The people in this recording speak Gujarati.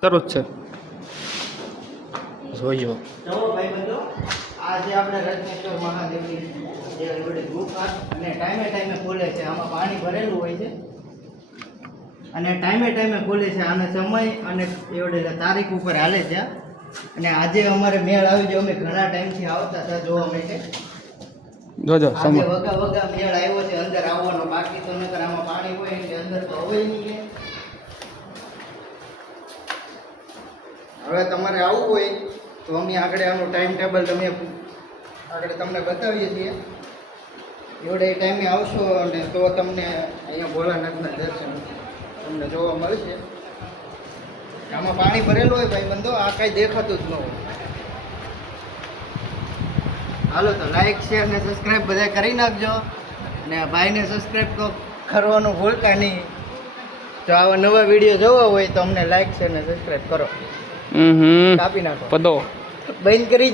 શરૂ જ છે જોયો જો ભાઈ બંધો આજે આપણે રત્નેશ્વર મહાદેવની જે એવડી ગુફા અને ટાઈમે ખોલે છે. આમાં પાણી ભરેલું હોય છે અને ટાઈમે ખોલે છે. આનો સમય અને એવડે તારીખ ઉપર હાલે છે. અને આજે અમારે મેળ આવી ગયો. અમે ઘણા ટાઈમથી આવતા હતા જોવા માટે. જોજો આજે વગા મેળ આવ્યો છે. અંદર આવવાનો બાકી તો નકર આમાં પાણી હોય એટલે અંદર તો હોય નહીં. હવે તમારે આવવું હોય તો અમે આગળ આનું ટાઈમ ટેબલ આગળ તમને બતાવીએ છીએ. એવડે ટાઈમે આવશો અને તો તમને અહીંયા ભોળાનાથના દર્શન તમને જોવા મળશે. આમાં પાણી ભરેલું હોય ભાઈ બંધો, આ કાંઈ દેખાતું જ ન હોય. હાલો તો લાઈક શેર ને સબસ્ક્રાઈબ બધા કરી નાખજો અને ભાઈને સબસ્ક્રાઈબ તો કરવાનું ભૂલતા નહીં. તો આવા નવા વિડીયો જોવા હોય તો અમને લાઈક શેર ને સબસ્ક્રાઈબ કરો. કાપી નાખો પદો બંધ કરી